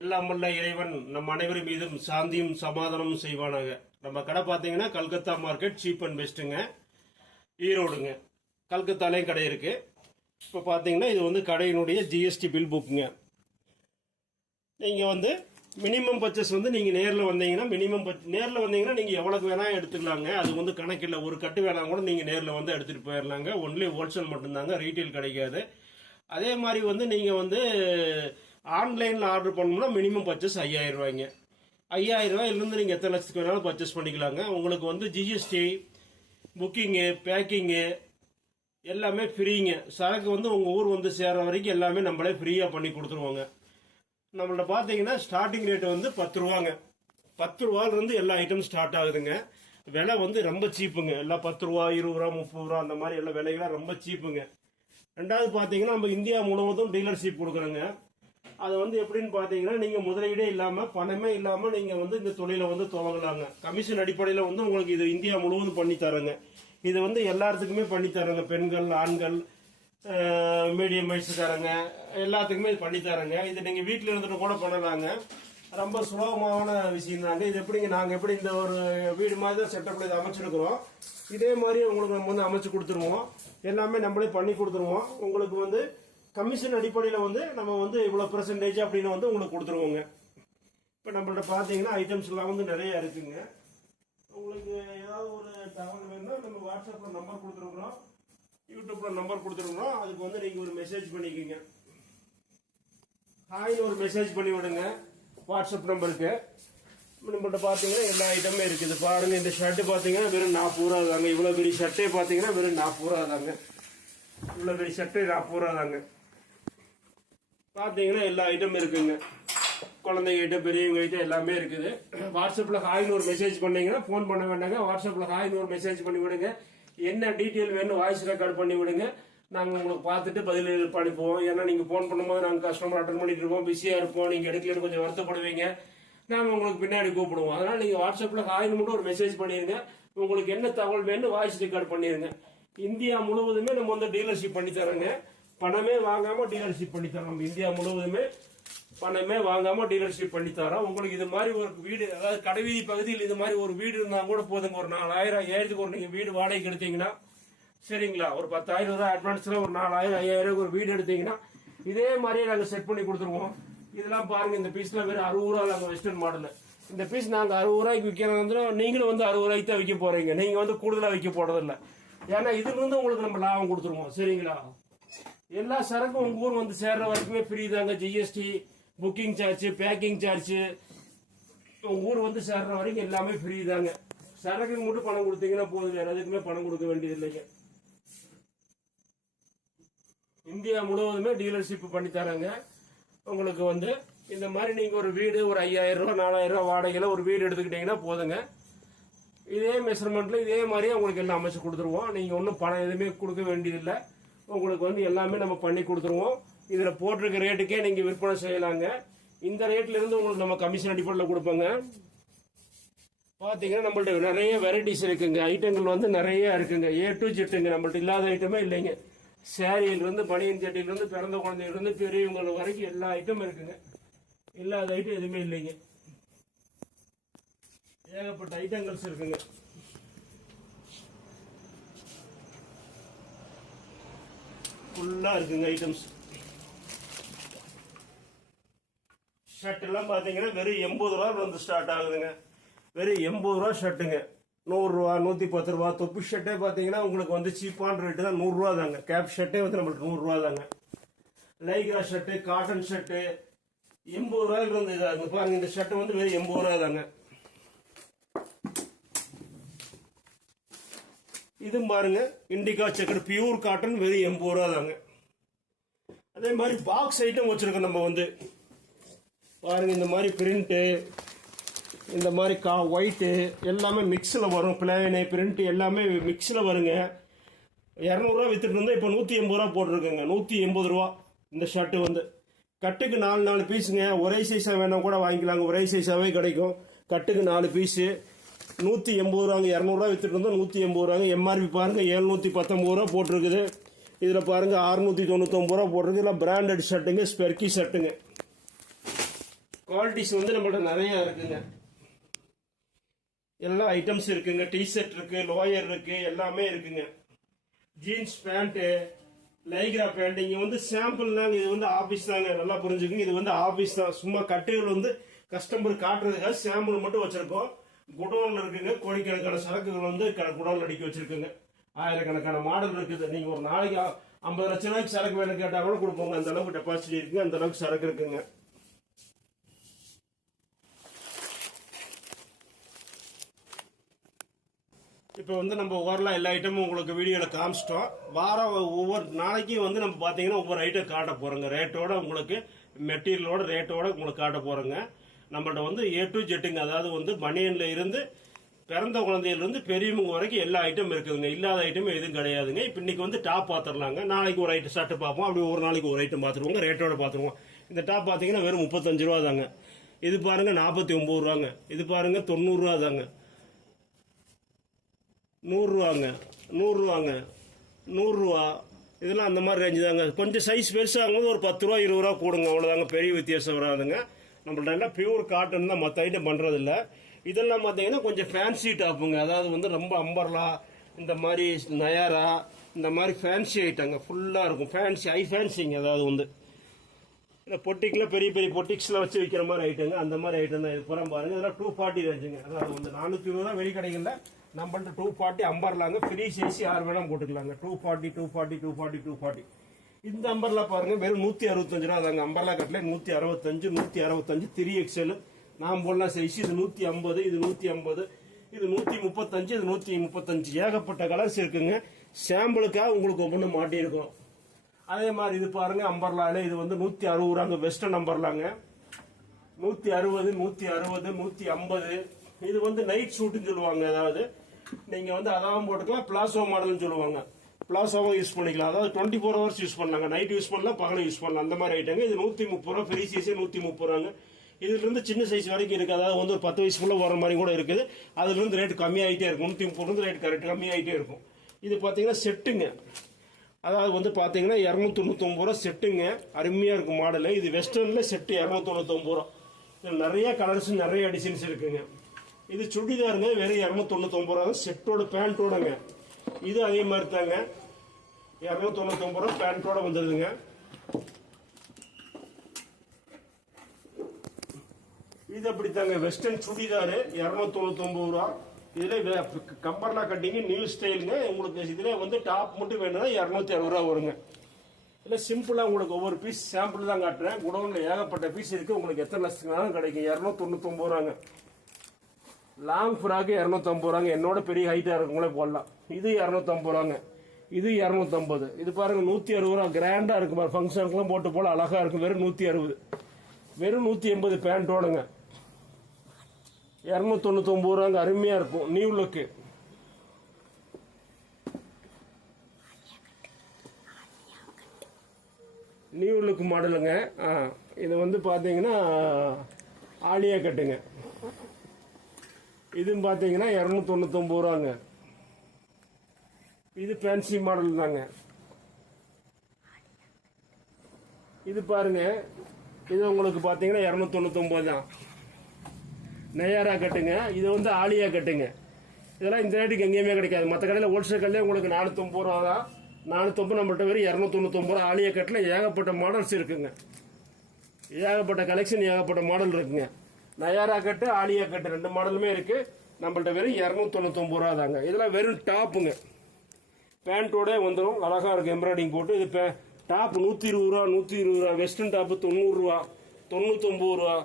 எல்லாம் வல்ல இறைவன் நம் அனைவரும் மீதும் சாந்தியும் சமாதானமும் செய்வானாங்க நம்ம கடை பார்த்தீங்கன்னா கல்கத்தா மார்க்கெட் சீப் அண்ட் பெஸ்ட்டுங்க. ஈரோடுங்க. கல்கத்தாலேயும் கடை இருக்கு. இப்போ பார்த்தீங்கன்னா இது வந்து கடையினுடைய ஜிஎஸ்டி பில் புக்குங்க நீங்கள் வந்து மினிமம் பர்ச்சேஸ் வந்து நீங்கள் நேரில் வந்தீங்கன்னா மினிமம் நேரில் வந்தீங்கன்னா நீங்கள் எவ்வளோக்கு வேணால் எடுத்துக்கலாங்க. அது வந்து கணக்கில் ஒரு கட்டு வேணாம் கூட நீங்கள் நேரில் வந்து எடுத்துகிட்டு போயிடலாங்க ஒன்லி ஹோல்சேல் மட்டும்தாங்க. ரீட்டைல் கிடைக்காது. அதே மாதிரி வந்து நீங்கள் வந்து ஆன்லைனில் ஆர்டர் பண்ணோம்னா மினிமம் பர்ச்சேஸ் ஐயாயிரம் ரூபாய்ங்க ஐயாயிரம் ரூபாயிலிருந்து நீங்கள் எத்தனை லட்சத்துக்கு வேணாலும் பர்ச்சேஸ் பண்ணிக்கலாங்க. உங்களுக்கு வந்து ஜிஎஸ்டி புக்கிங்கு பேக்கிங்கு எல்லாமே ஃப்ரீங்க சரக்கு வந்து உங்கள் ஊர் வந்து சேர்ற வரைக்கும் எல்லாமே நம்மளே ஃப்ரீயாக பண்ணி கொடுத்துருவோங்க. நம்மள்ட்ட பார்த்தீங்கன்னா ஸ்டார்டிங் ரேட்டு வந்து பத்து ரூபாங்க. பத்து ரூபாலேருந்து எல்லா ஐட்டமும் ஸ்டார்ட் ஆகுதுங்க. விலை வந்து ரொம்ப சீப்புங்க எல்லாம் பத்து ரூபா இருபது ரூபா முப்பது ரூபா அந்த மாதிரி எல்லா விலைகள்லாம் ரொம்ப சீப்புங்க ரெண்டாவது பார்த்தீங்கன்னா நம்ம இந்தியா முழுவதும் டீலர்ஷிப் கொடுக்குறோங்க. அது வந்து எப்படின்னு பார்த்தீங்கன்னா நீங்கள் முதலீடே இல்லாமல் பணமே இல்லாமல் நீங்கள் வந்து இந்த தொழிலை வந்து துவங்கலாங்க. கமிஷன் அடிப்படையில் வந்து உங்களுக்கு இது இந்தியா முழுவதும் பண்ணி தரேங்க. இது வந்து எல்லாத்துக்குமே பண்ணி தரேங்க. பெண்கள் ஆண்கள் மீடியம் வயசுக்காரங்க எல்லாத்துக்குமே இது பண்ணி தரேங்க. இது நீங்கள் வீட்டில் இருந்துட்டு கூட பண்ணலாங்க. ரொம்ப சுலபமான விஷயம் தாங்க இது எப்படிங்க நாங்கள் எப்படி இந்த ஒரு வீடு மாதிரி தான் செட்டப்பில் இதை அமைச்சிருக்கிறோம். இதே மாதிரி உங்களுக்கு நம்ம வந்து அமைச்சு கொடுத்துருவோம். எல்லாமே நம்மளே பண்ணி கொடுத்துருவோம். உங்களுக்கு வந்து கமிஷன் அடிப்படையில் வந்து நம்ம வந்து இவ்வளோ பெர்சன்டேஜ் அப்படின்னு வந்து உங்களுக்கு கொடுத்துருவோங்க. இப்போ நம்மள்ட்ட பார்த்தீங்கன்னா ஐட்டம்ஸ் எல்லாம் வந்து நிறைய இருக்குங்க. உங்களுக்கு ஏதாவது ஒரு தகவல் வேணும்னா நம்ம வாட்ஸ்அப்பில் நம்பர் கொடுத்துருக்குறோம். யூடியூப்பில் நம்பர் கொடுத்துருக்குறோம். அதுக்கு வந்து நீங்கள் ஒரு மெசேஜ் பண்ணிக்கோங்க. ஹாய்னு ஒரு மெசேஜ் பண்ணி விடுங்க வாட்ஸ்அப் நம்பருக்கு நம்மள்ட்ட பார்த்தீங்கன்னா எல்லா ஐட்டமே இருக்குது. பாருங்க இந்த ஷர்ட்டு பார்த்தீங்கன்னா வெறும் நாற்பது ரூபா தாங்க இவ்வளோ பெரிய ஷர்ட்டே பார்த்தீங்கன்னா வெறும் நாற்பது ரூபா தாங்க இவ்வளோ பெரிய ஷர்ட்டே நாற்பது ரூபா தாங்க பார்த்தீங்கன்னா எல்லா ஐட்டமும் இருக்குங்க. குழந்தைகிட்ட பெரியவங்ககிட்ட பெரியவங்க கிட்ட எல்லாமே இருக்குது. வாட்ஸ்அப்பில் ஹாய்னு ஒரு மெசேஜ் பண்ணீங்கன்னா ஃபோன் பண்ண வேண்டாங்க. வாட்ஸ்அப்பில் ஹாய்னு ஒரு மெசேஜ் பண்ணி விடுங்க. என்ன டீட்டெயில் வேணும் வாய்ஸ் ரெக்கார்ட் பண்ணி விடுங்க. நாங்கள் உங்களுக்கு பார்த்துட்டு பதில் அனுப்புவோம் ஏன்னா நீங்கள் ஃபோன் பண்ணும்போது நாங்கள் கஸ்டமர் அட்டன் பண்ணிட்டு இருப்போம். பிஸியாக இருப்போம். நீங்கள் எடுக்கலன்னு கொஞ்சம் வருத்தப்படுவீங்க. நாங்கள் உங்களுக்கு பின்னாடி கூப்பிடுவோம். அதனால் நீங்கள் வாட்ஸ்அப்பில் ஹாய்னு மட்டும் ஒரு மெசேஜ் பண்ணிடுங்க உங்களுக்கு என்ன தகவல் வேணும் வாய்ஸ் ரெக்கார்ட் பண்ணிடுங்க இந்தியா முழுவதுமே நம்ம வந்து டீலர்ஷிப் பண்ணி தரோங்க பணமே வாங்காம டீலர்ஷிப் பண்ணி தரோம். நம்ம இந்தியா முழுவதுமே பணமே வாங்காம டீலர்ஷிப் பண்ணி தரோம். உங்களுக்கு இது மாதிரி ஒரு வீடு அதாவது கடைவீதி பகுதியில் இது மாதிரி ஒரு வீடு இருந்தா கூட போதுங்க. ஒரு நாலாயிரம் ஐயாயிரத்துக்கு ஒரு நீங்க வீடு வாடகைக்கு எடுத்தீங்கன்னா சரிங்களா? ஒரு பத்தாயிரம் ரூபாய் அட்வான்ஸ்ல ஒரு நாலாயிரம் ஐயாயிரம் ஒரு வீடு எடுத்தீங்கன்னா இதே மாதிரியே நாங்க செட் பண்ணி கொடுத்துருவோம். இதெல்லாம் பாருங்க இந்த பீஸ்லாம் வெறும் அறுபது ரூபா நாங்க வெஸ்டர்ன் மாடல் இந்த பீஸ் நாங்க அறுபது ரூபாய்க்கு விற்கிறோம் நீங்களும் வந்து அறுபது ரூபாய்க்கு தான் விற்க போறீங்க. நீங்க வந்து கூடுதலா விற்க போகிறதில்ல ஏன்னா இதுல இருந்து உங்களுக்கு நம்ம லாபம் கொடுத்துருவோம். சரிங்களா? எல்லா சரக்கும் உங்க ஊர் வந்து சேர்ற வரைக்குமே ஃப்ரீ தாங்க. GST booking charge packing charge உங்க ஊர் வந்து சேர்ற வரைக்கும் எல்லாமே ஃப்ரீ தாங்க. சரக்குக்கு மட்டும் பணம் கொடுத்தீங்கன்னா போதும். வேற எதுக்குமே பணம் கொடுக்க வேண்டியது இல்லைங்க இந்தியா முழுவதுமே டீலர்ஷிப் பண்ணி தராங்க உங்களுக்கு வந்து இந்த மாதிரி நீங்க ஒரு வீடு ஒரு ஐயாயிரம் ரூபா நாலாயிரம் ரூபா வாடகையில ஒரு வீடு எடுத்துக்கிட்டீங்கன்னா போதுங்க. இதே மெஷர்மெண்ட்ல இதே மாதிரியே உங்களுக்கு எல்லாம் அமைச்சு கொடுத்துருவோம். நீங்க ஒன்றும் பணம் எதுவுமே கொடுக்க வேண்டியதில்லை. உங்களுக்கு வந்து எல்லாமே நம்ம பண்ணி கொடுத்துருவோம். இதில் போட்டிருக்க ரேட்டுக்கே நீங்கள் விற்பனை செய்யலாங்க. இந்த ரேட்லேருந்து உங்களுக்கு நம்ம கமிஷன் அடிப்படையில் கொடுப்போங்க. பார்த்தீங்கன்னா நம்மள்ட்ட நிறைய வெரைட்டிஸ் இருக்குங்க. ஐட்டங்கள் வந்து நிறைய இருக்குங்க. ஏ டு ஜெட்டுங்க நம்மள்ட்ட இல்லாத ஐட்டமே இல்லைங்க. சேரீலேருந்து பனியன் சட்டிலேருந்து பிறந்த குழந்தையில பெரியவங்க வரைக்கும் எல்லா ஐட்டமும் இருக்குங்க. இல்லாத ஐட்டம் எதுவுமே இல்லைங்க. ஏகப்பட்ட ஐட்டங்கள்ஸ் இருக்குங்க. ஃபுல்லாக இருக்குங்க ஐட்டம்ஸ் ஷர்ட்டெல்லாம் பார்த்தீங்கன்னா வெறும் எண்பது ரூபா வந்து ஸ்டார்ட் ஆகுதுங்க. வெறும் எண்பது ரூபா ஷர்ட்டுங்க நூறுரூவா நூற்றி பத்து ரூபா தொப்பி ஷர்ட்டே பார்த்தீங்கன்னா உங்களுக்கு வந்து சீப்பான ரேட்டு தான் நூறுரூவா தாங்க. கேப் ஷர்ட்டே வந்து நம்மளுக்கு நூறுரூவா தாங்க. லைக்ரா ஷர்ட்டு காட்டன் ஷர்ட்டு எண்பது ரூபாயில இருந்து இருக்குது பாருங்கள் இந்த ஷர்ட்டு வந்து வெறும் எண்பது ரூபா தாங்க. இது பாருங்க இண்டிகா செக்கர் பியூர் காட்டன் வெறும் எண்பது ரூபா தாங்க. அதே மாதிரி பாக்ஸ் ஐட்டம் வச்சிருக்கோம் நம்ம வந்து. பாருங்க இந்த மாதிரி பிரிண்ட்டு இந்த மாதிரி கா ஒயிட்டு எல்லாமே மிக்ஸில் வரும். பிளேனு பிரிண்ட் எல்லாமே மிக்ஸில் வருங்க. இரநூறுவா வித்துட்டு இருந்தால் இப்போ நூற்றி எண்பது ரூபா போட்டிருக்குங்க. நூற்றி எண்பது ரூபா இந்த ஷர்ட்டு வந்து. கட்டுக்கு நாலு நாலு பீஸுங்க ஒரே சைஸாக வேணால் கூட வாங்கிக்கலாங்க. ஒரே சைஸாகவே கிடைக்கும். கட்டுக்கு நாலு பீஸு நூற்றி எண்பது ரூபாங்க இரநூறுவா வித்துட்டு இருந்தோம். நூற்றி எண்பது ரூபாங்க. எம்ஆர்பி பாருங்கள் எழுநூற்றி பத்தொம்பது ரூபா போட்டிருக்குது. இதில் பாருங்க அறுநூற்றி தொண்ணூத்தொம்பது ரூபா போட்டிருக்கு இதில் பிராண்டட் ஷர்ட்டுங்க ஸ்பெர்கி ஷர்ட்டுங்க குவாலிட்டிஸ் வந்து நம்மள்ட்ட நிறையா இருக்குங்க. எல்லா ஐட்டம்ஸ் இருக்குங்க. டிஷர்ட் இருக்கு லோயர் இருக்கு எல்லாமே இருக்குங்க. ஜீன்ஸ் பேண்ட்டு லைக்ரா பேண்ட் இங்கே வந்து சாம்பிள் தாங்க. இது வந்து ஆஃபீஸ் தாங்க. நல்லா புரிஞ்சுக்குங்க. இது வந்து ஆஃபீஸ் தான். சும்மா கட்டைகள் வந்து கஸ்டமர் காட்டுறதுக்காக சாம்பிள் மட்டும் வச்சுருக்கோம். குடோன்ல இருக்குங்க கோடிக்கணக்கான சரக்குகள் வந்து குடோன்ல அடிக்க வச்சிருக்குங்க. ஆயிரக்கணக்கான மாடல் இருக்குது. நீங்க ஒரு நாளைக்கு ஐம்பது லட்சம் ரூபாய்க்கு சரக்கு வேணும் கேட்டா கூட கொடுப்போங்க. அந்த அளவுக்கு டெபாசிட்டி இருக்குங்க அந்த அளவுக்கு சரக்கு இருக்குங்க. இப்போ வந்து நம்ம ஓவரலாக எல்லா ஐட்டமும் உங்களுக்கு வீடியோவில் காமிச்சிட்டோம். வாரம் ஒவ்வொரு நாளைக்கு வந்து நம்ம பார்த்தீங்கன்னா ஒவ்வொரு ஐட்டம் காட்ட போகிறோங்க ரேட்டோட உங்களுக்கு மெட்டீரியலோட ரேட்டோட உங்களுக்கு காட்ட போகிறோங்க நம்மள்ட்ட வந்து ஏ டு ஜெட்டுங்க அதாவது வந்து பனியன்ல இருந்து பிறந்த குழந்தையிலிருந்து பெரியவங்க வரைக்கும் எல்லா ஐட்டம் இருக்குதுங்க. இல்லாத ஐட்டமும் எதுவும் கிடையாதுங்க. இப்போ இன்னைக்கு வந்து டாப் பார்த்துடலாங்க. நாளைக்கு ஒரு ஐட்டம் ஷர்ட் பார்ப்போம். அப்படி ஒரு நாளைக்கு ஒரு ஐட்டம் பார்த்துருவோங்க. ரேட்டோட பார்த்துருவோம். இந்த டாப் பார்த்தீங்கன்னா வெறும் முப்பத்தஞ்சு ரூபா தாங்க இது பாருங்க நாற்பத்தி ஒம்பது ரூபாங்க. இது பாருங்க தொண்ணூறுரூவா தாங்க நூறுரூவாங்க நூறுரூவாங்க நூறுரூவா இதெல்லாம் அந்த மாதிரி ரேஞ்சு தாங்க. கொஞ்சம் சைஸ் பெருசாகும்போது ஒரு பத்து ரூபா இருபது ரூபா கூடுங்க. அவ்வளோதாங்க பெரிய வித்தியாசம் வராதுங்க. நம்மள்ட்ட எல்லாம் பியூர் காட்டன் தான் மற்ற ஐட்டம் பண்ணுறதில்ல இதெல்லாம் பார்த்தீங்கன்னா கொஞ்சம் ஃபேன்சி டாப்புங்க அதாவது வந்து ரொம்ப அம்பர்லா இந்த மாதிரி நயாரா இந்த மாதிரி ஃபேன்சி ஐட்டங்க ஃபுல்லாக இருக்கும். ஃபேன்சி ஐ ஃபேன்சிங்க அதாவது வந்து. இந்த பொட்டிக்கில் பெரிய பெரிய பொட்டிக்ஸில் வச்சு விற்கிற மாதிரி ஐட்டங்க அந்த மாதிரி ஐட்டம் தான் இது. புறம் பாருங்கள் இதெல்லாம் டூ ஃபார்ட்டி ரேஞ்சுங்க அதாவது வந்து நானூற்றி இருபது ரூபா வெளி கடைகளில் நம்மள்ட்ட டூ ஃபார்ட்டி அம்பர்லாங்க ஃப்ரீ சேசி யார் வேணாலும் போட்டுக்கலாங்க. Two forty two forty two forty two forty இந்த அம்பர்லா பாருங்க வெறும் நூற்றி அறுபத்தஞ்சு ரூபா தாங்க. அம்பர்லா கட்டில நூற்றி அறுபத்தஞ்சு நூற்றி அறுபத்தஞ்சு த்ரீ எக்ஸ்எல் நான் போடலாம் சைஸ் இது நூற்றி ஐம்பது இது நூற்றி ஐம்பது இது நூற்றி முப்பத்தஞ்சு இது நூற்றி முப்பத்தஞ்சு. ஏகப்பட்ட கலர்ஸ் இருக்குங்க. சாம்பிளுக்காக உங்களுக்கு ஒவ்வொன்று மாட்டியிருக்கோம். அதே மாதிரி இது பாருங்க அம்பர்லால இது வந்து நூத்தி அறுபது ரூபாங்க. வெஸ்டர்ன் அம்பர்லாங்க. நூத்தி அறுபது நூத்தி அறுபது நூத்தி ஐம்பது. இது வந்து நைட் ஷூட்டுன்னு சொல்லுவாங்க அதாவது. நீங்க வந்து அதாவும் போட்டுக்கலாம் பிளாசோ மாடல்னு சொல்லுவாங்க. பிளாசாவும் யூஸ் பண்ணிக்கலாம். அதாவது டுவெண்ட்டி ஃபோர் ஹவர்ஸ் யூஸ் பண்ணாங்க. நைட் யூஸ் பண்ணலாம் பகலும் யூஸ் பண்ணலாம் அந்த மாதிரி ஐட்டங்க இது நூற்றி முப்பது ரூபா பெரிய சைஸே நூற்றி முப்பது ரூபாங்க. இதுலேருந்து சின்ன சைஸ் வரைக்கும் இருக்குது அதாவது வந்து ஒரு பத்து வயசுக்குள்ளே வர மாதிரி கூட இருக்குது. அதுலேருந்து ரேட் கம்மியாகிட்டே இருக்கும். நூற்றி முப்பது இருந்து ரேட் கரெக்ட் கம்மியாகிட்டே இருக்கும். இது பார்த்தீங்கன்னா செட்டுங்க அதாவது வந்து பார்த்தீங்கன்னா இரநூத்தி தொண்ணூத்தொம்பது ரூபா செட்டுங்க அருமையாக இருக்கும் மாடலு இது வெஸ்டர்னில் செட்டு இரநூத்தி தொண்ணூத்தொம்பது ரூபா. இதில் நிறைய கலர்ஸ் நிறைய டிசைன்ஸ் இருக்குங்க. இது சுடிதாருங்க. வெறும் இரநூத்தி தொண்ணூத்தொம்பது ரூபா செட்டோட பேண்ட்டோடங்க இது அதே மாதிரி தாங்க இரநூத்தி தொண்ணூத்தொம்பது ரூபா பேண்ட்டோட வந்துடுதுங்க இது அப்படித்தாங்க. வெஸ்டர்ன் சுடிதாரு இரநூத்தி தொண்ணூத்தொம்பது ரூபா. இதில் கம்பர்லா கட்டிங்க நியூ ஸ்டைலுங்க. உங்களுக்கு இதில் வந்து டாப் மட்டும் வேணும்னா இரநூத்தி அறுபது ரூபா வருங்க. இல்லை சிம்பிளாக உங்களுக்கு ஒவ்வொரு பீஸ் சாம்பிள் தான் காட்டுறேன். குடோனில் ஏகப்பட்ட பீஸ் இருக்குது உங்களுக்கு எத்தனை லட்சத்துனாலும் கிடைக்கும். இரநூத்தி தொண்ணூத்தொம்பது ரூபாங்க. லாங் ஃப்ராக்கு இரநூத்தம்பது ரூபாங்க. என்னோட பெரிய ஹைட்டாக இருக்கவங்களே போடலாம். இது இரநூத்தம்பது ரூபாங்க. இது இரநூத்தம்பது. இது பாருங்க நூற்றி அறுபது ரூபா. கிராண்டாக இருக்கு பாரு ஃபங்க்ஷனுக்குலாம் போட்டு போல அழகாக இருக்கும் வெறும் நூற்றி அறுபது. வெறும் நூற்றி எண்பது பேண்ட்டோடுங்க இரநூத்தொண்ணூத்தொம்பது ரூபாங்க. அருமையாக இருக்கும். நியூ லுக்கு நியூ லுக் மாடலுங்க ஆ இது வந்து பார்த்தீங்கன்னா ஆலியா கட்டுங்க. இதுன்னு பார்த்தீங்கன்னா இரநூத்தி தொண்ணூத்தொம்பது ரூபாங்க. இது ஃபேன்சி மாடல் தாங்க. இது பாருங்க. இது உங்களுக்கு பார்த்தீங்கன்னா இரநூத்தி தொண்ணூத்தொம்பது தான். நெய்யாரா கட்டுங்க. இது வந்து ஆலியா கட்டுங்க. இதெல்லாம் இந்த ரேட்டுக்கு எங்கேயுமே கிடைக்காது. மற்ற கடையில் ஹோல்சேல் கடையில் உங்களுக்கு நானூற்றம்பது ரூபா தான். நானூற்றம்பது நம்மகிட்ட வெறும் இரநூத்தொண்ணூத்தொம்பது ரூபா ஆலியா கட்டில் ஏகப்பட்ட மாடல்ஸ் இருக்குங்க. ஏகப்பட்ட கலெக்ஷன் ஏகப்பட்ட மாடல் இருக்குங்க. நயாரா கட்டு ஆலியா கட்டு ரெண்டு மாடலுமே இருக்கு. நம்மள்ட்ட வெறும் இரநூத்தொண்ணூத்தொம்பது ரூபா தாங்க. இதெல்லாம் வெறும் டாப்புங்க. பேண்ட்டோட வந்துடும் அழகா இருக்கு எம்ப்ராய்டிங் போட்டு. இது பே டாப் நூற்றி இருபது ரூபா நூற்றி இருபது ரூபா. வெஸ்டர்ன் டாப்பு தொண்ணூறுரூவா தொண்ணூத்தொம்பது ரூபா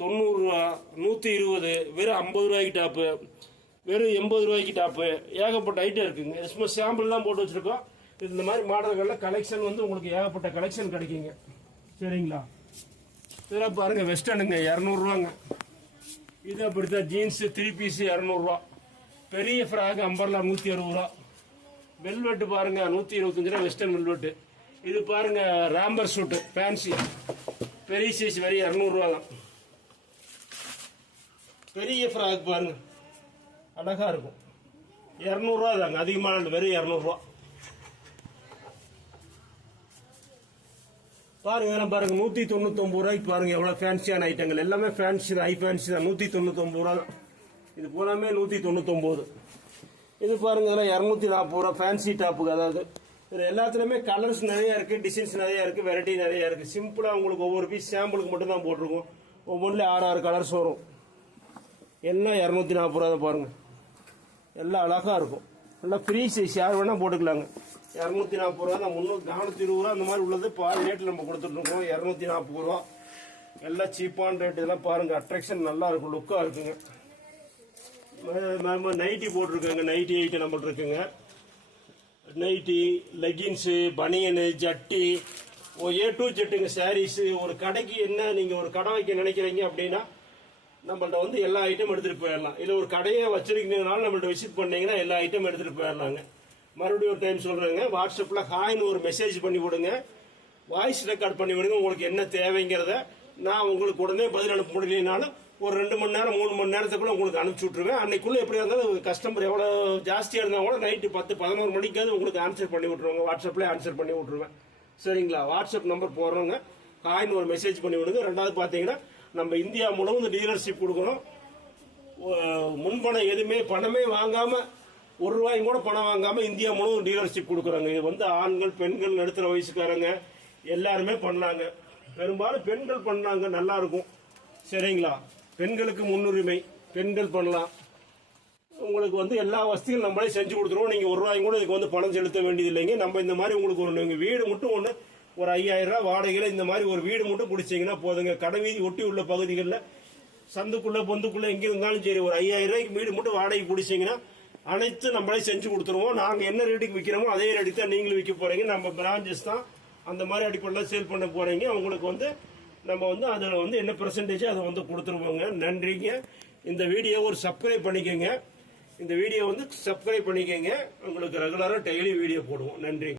தொண்ணூறுரூவா நூற்றி இருபது வெறும் ஐம்பது ரூபாய்க்கு டாப்பு வெறும் எண்பது ரூபாய்க்கு டாப்பு. ஏகப்பட்ட ஐட்டம் இருக்குங்க. சும்மா சாம்பிள் தான் போட்டு வச்சுருக்கோம். இது இந்த மாதிரி மாடல்களில் கலெக்ஷன் வந்து உங்களுக்கு ஏகப்பட்ட கலெக்ஷன் கிடைக்குங்க. சரிங்களா? இதெல்லாம் பாருங்க வெஸ்டர்னுங்க. இரநூறுவாங்க இது அப்படித்தான் ஜீன்ஸு த்ரீ பீஸு இரநூறுவா. பெரிய ஃப்ராக் அம்பர்லா நூற்றி அறுபது ரூபா. வெல்வெட்டு பாருங்கள் நூற்றி இருபத்தஞ்சு ரூபா வெஸ்டர்ன் வெல்வெட்டு இது பாருங்கள் ராம்பர் சூட்டு ஃபேன்சி பெரிய சைஸ் வரி இரநூறுவா தான். பெரிய ஃப்ராக் பாருங்கள் அழகாக இருக்கும். இரநூறுவா தாங்க அதிகமான வெறும் இரநூறுவா. பாருங்க இதெல்லாம் பாருங்க. நூத்தி தொண்ணூத்தொம்பது ரூபாய்க்கு பாருங்க எவ்வளவு ஃபேன்சியான ஐட்டங்கள் எல்லாமே ஃபேன்சி ஹை ஃபேன்சி தான். நூத்தி தொண்ணூத்தி ரூபா தான். இது பூராமே நூத்தி தொண்ணூத்தி இது பாருங்க இதெல்லாம் இரநூத்தி நாற்பது ரூபா ஃபேன்சி டாப்புக்கு அதாவது இது எல்லாத்துலயுமே கலர்ஸ் நிறைய இருக்கு டிசைன்ஸ் நிறைய இருக்கு வெரைட்டி நிறைய இருக்கு. சிம்பிளா உங்களுக்கு ஒவ்வொரு பீஸ் சாம்பிளுக்கு மட்டும் தான் போட்டிருக்கோம். ஒவ்வொன்றுல ஆறு ஆறு கலர்ஸ் வரும். எல்லாம் இரநூத்தி நாற்பது ரூபா தான் பாருங்க. எல்லாம் அழகா இருக்கும். நல்லா ஃப்ரீ சைஸ் யார் வேணா போட்டுக்கலாங்க. இரநூத்தி நாற்பது ரூபா தான். முந்நூறு நானூற்றி இருபது ரூபா அந்த மாதிரி உள்ளது. பாதி ரேட்டில் நம்ம கொடுத்துட்ருக்கோம் இரநூத்தி நாற்பது ரூபா. எல்லாம் சீப்பான ரேட் இதெல்லாம் பாருங்க. அட்ராக்ஷன் நல்லா இருக்கும். லுக்காக இருக்குங்க. நம்ம நைட்டி போட்டிருக்கோங்க. நைட்டி ஐட்டம் நம்மள்ட்ட இருக்குங்க. நைட்டி லெகின்ஸு பனியனு ஜட்டி ஓ ஏ டூ ஜெட்டுங்க சாரீஸு ஒரு கடைக்கு என்ன நீங்கள் ஒரு கடை வைக்க நினைக்கிறீங்க அப்படின்னா நம்மள்ட்ட வந்து எல்லா ஐட்டமும் எடுத்துகிட்டு போயிடலாம். இல்லை ஒரு கடையை வச்சிருக்கீங்கனாலும் நம்மள்ட்ட விசிட் பண்ணீங்கன்னா எல்லா ஐட்டமும் எடுத்துகிட்டு போயிடலாங்க. மறுபடியும் ஒரு டைம் சொல்கிறேங்க வாட்ஸ்அப்பில் ஹாய்னு ஒரு மெசேஜ் பண்ணி விடுங்க. வாய்ஸ் ரெக்கார்ட் பண்ணி விடுங்க. உங்களுக்கு என்ன தேவைங்கிறத நான் உங்களுக்கு உடனே பதில் அனுப்ப முடியலனாலும் ஒரு ரெண்டு மணி நேரம் மூணு மணி நேரத்துக்குள்ள உங்களுக்கு அனுப்பிச்சி விட்ருவேன் அன்னைக்குள்ளே எப்படி இருந்தாலும் கஸ்டமர் எவ்வளோ ஜாஸ்தியாக இருந்தால் கூட நைட்டு பத்து பதினோரு மணிக்காவது உங்களுக்கு ஆன்சர் பண்ணி விட்ருவாங்க வாட்ஸ்அப்பில் ஆன்சர் பண்ணி விட்ருவேன் சரிங்களா? வாட்ஸ்அப் நம்பர் போடுறவங்க காயின் ஒரு மெசேஜ் பண்ணி விடுங்க. ரெண்டாவது பார்த்தீங்கன்னா நம்ம இந்தியா முழுவதும் டீலர்ஷிப் கொடுக்கணும். முன்பணம் எதுவுமே பணமே வாங்காமல் ஒரு ரூபாயும் கூட பணம் வாங்காம இந்தியா முழுவதும் டீலர்ஷிப் கொடுக்குறாங்க. இது வந்து ஆண்கள் பெண்கள் நடுத்தர வயசுக்காரங்க எல்லாருமே பண்ணாங்க. பெரும்பாலும் பெண்கள் பண்ணாங்க நல்லா இருக்கும். சரிங்களா? பெண்களுக்கு முன்னுரிமை பெண்கள் பண்ணலாம். உங்களுக்கு வந்து எல்லா வசதியும் நம்மளே செஞ்சு கொடுத்துருவோம். நீங்கள் ஒரு ரூபாயும் கூட இதுக்கு வந்து பணம் செலுத்த வேண்டியது இல்லைங்க. நம்ம இந்த மாதிரி உங்களுக்கு ஒரு நீங்க வீடு மட்டும் ஒன்று ஒரு ஐயாயிரம் ரூபா வாடகையில் இந்த மாதிரி ஒரு வீடு மட்டும் பிடிச்சீங்கன்னா போதுங்க. கடை வீதி ஒட்டி உள்ள பகுதிகளில் சந்துக்குள்ளே பொந்துக்குள்ளே எங்கே இருந்தாலும் சரி ஒரு ஐயாயிரம் ரூபாய்க்கு வீடு மட்டும் வாடகை பிடிச்சீங்கன்னா அனைத்து நம்மளே செஞ்சு கொடுத்துருவோம். நாங்கள் என்ன ரேட்டுக்கு விற்கிறோமோ அதே ரேட்டுக்கு தான் நீங்களும் விற்க போகிறீங்க நம்ம பிரான்ச்சஸ் தான் அந்த மாதிரி அடிப்படையில் சேல் பண்ண போகிறீங்க அவங்களுக்கு வந்து நம்ம வந்து அதில் வந்து என்ன பெர்சன்டேஜ் அதை வந்து கொடுத்துருவோங்க. நன்றிங்க. இந்த வீடியோ ஒரு சப்ஸ்கிரைப் பண்ணிக்கோங்க. இந்த வீடியோ வந்து சப்ஸ்கிரைப் பண்ணிக்கோங்க. உங்களுக்கு ரெகுலராக டெய்லி வீடியோ போடுவோம். நன்றிங்க.